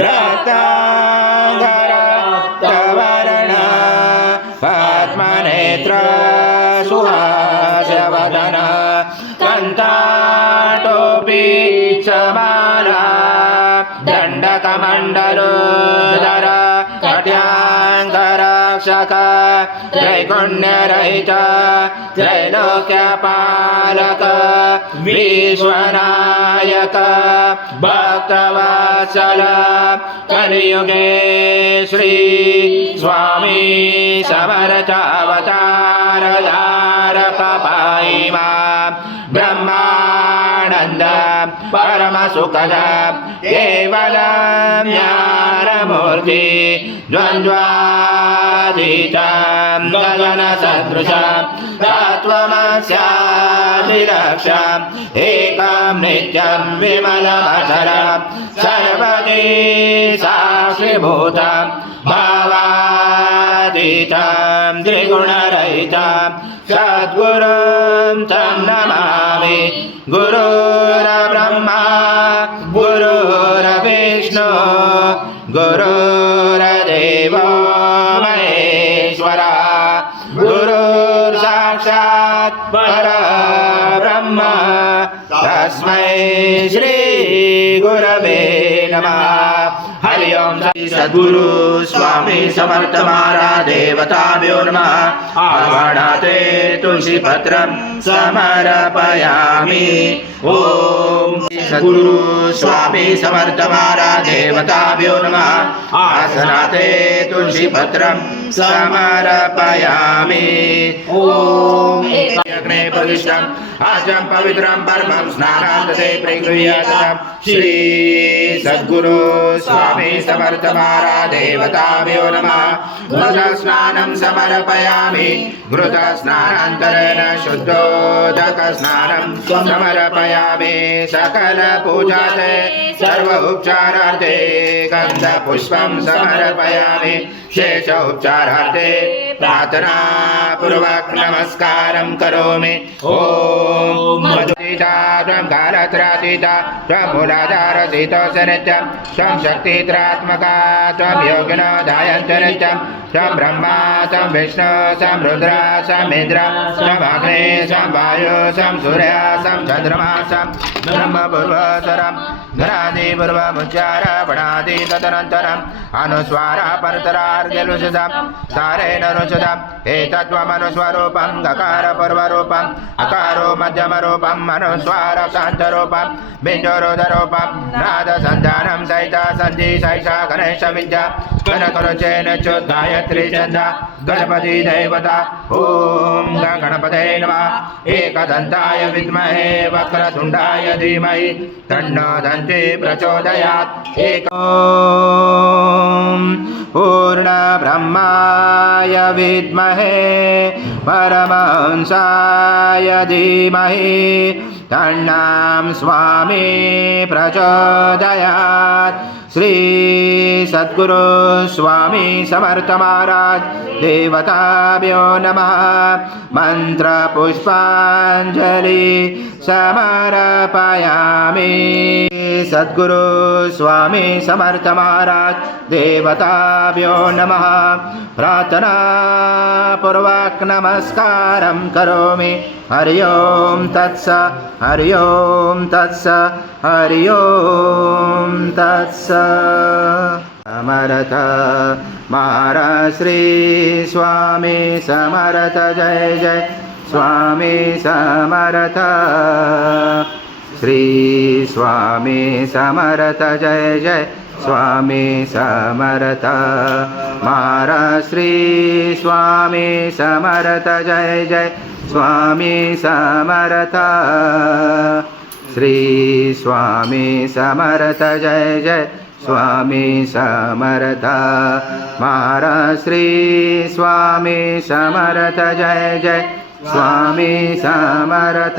रक्तांगरक्तवर्ण पद्मनेत्र सुहासवदन कंठाटोपी समाला दंडकमंडलोदर कट्यांगरक्षक त्रैगुण्यरहित त्रैलोक्यपालक विश्वनायक भक्तवत्सल कलियुगे श्री स्वामी समर्थावतार धारक पाहिमा ब्रह्मानंद परम सुखद केवल ज्ञानमूर्ति द्वंद्वातीत गगन सदृश तत्त्वमस्याभिलक्ष एकं नित्यं विमलमचर सर्वदी साक्षिभूतं भावातीतं त्रिगुणरहितं सद्गुरुं तं नमामि गुरुर्ब्रह्मा गुरुर्विष्णु गुरुर्देवो महेश्वरा गुरुर्साक्षात् परब्रह्म तस्मै श्री गुरवे नमः। हरि ओम सद्गुरु स्वामी समर्थ महाराज देवताभ्यो नमः। आवणाते तुलसी पत्रं समर्पयामि। ओम सद्गुरु स्वामी समर्थ महाराज देवताभ्यो नमः। आसनाते तुलसी पत्रं समर्पयामि। ओम अग्ने प्रतिष्ठं आचम पवित्रं परमं स्नानान्ते प्रगृह्यातं श्री सद्गुरु स्वामी समर्थ महाराज देवताभ्यो नमः। घृत स्नानं समर्पयामि। घृत स्नानान्तरेण शुद्धोदक स्नानं समर्पयामि। सकल पूजाते सर्व उपचारार्थे गन्ध पुष्पं समर्पयामि। शेष उपचारार्थे प्रार्थना पूर्वक नमस्कारं करोमि। ओम मधुतीता त्वं कालत्रातीता त्वं मूलाधारसितो नित्यं त्वं शक्तित्रात्मका त्वं योगिनो ध्यायन्तो नित्यं त्वं ब्रह्मा त्वं विष्णु त्वं रुद्र त्वं इन्द्र त्वं अग्ने त्वं वायु त्वं सूर्य त्वं चन्द्रमा त्वं ब्रह्मपूर्वस्वरं घनादिपूर्वमुच्चार पणादि तदनन्तरम् अनुस्वार परतरार्घ्यलुषितं तारेण रुचितं एतत्त्वमनुस्वरूपं गकार पूर्वरूपम् अकारो मध्यमरूपम् अनुस्वारकान्तरूपं बिन्दुरुदरूपं नादसन्धानं सहित सन्धि सहिता गणेशविद्या गणकरुचेन चोद्गायत्री छन्द गणपति देवता। ॐ गणपतये नमः। एकदन्ताय विद्महे वक्रतुण्डाय धीमहि तन्नो दन्ती प्रचोदयात्। पूर्णब्रह्माय विद्महे परमहंसाय धीमहि तन्नो स्वामी प्रचोदयात्। श्री सद्गुरु स्वामी समर्थ महाराज देवताभ्यो नमः। मंत्र पुष्पांजलि समर्पयामि। सद्गुरु स्वामी समर्थ महाराज देवताभ्यो नमः। प्रार्थना पूर्वक नमस्कारं करोमि। हरि ओम तत्स हरि ओम तत्स हरि ओम तत्स। समर्थ महाराज श्री स्वामी समर्थ जय जय स्वामी समर्थ। श्री स्वामी समर्थ जय जय स्वामी समर्थ। महाराज श्री स्वामी समर्थ जय जय स्वामी समर्थ। श्री स्वामी समर्थ जय जय स्वामी समर्थ। महाराज श्री स्वामी समर्थ जय जय स्वामी समर्थ।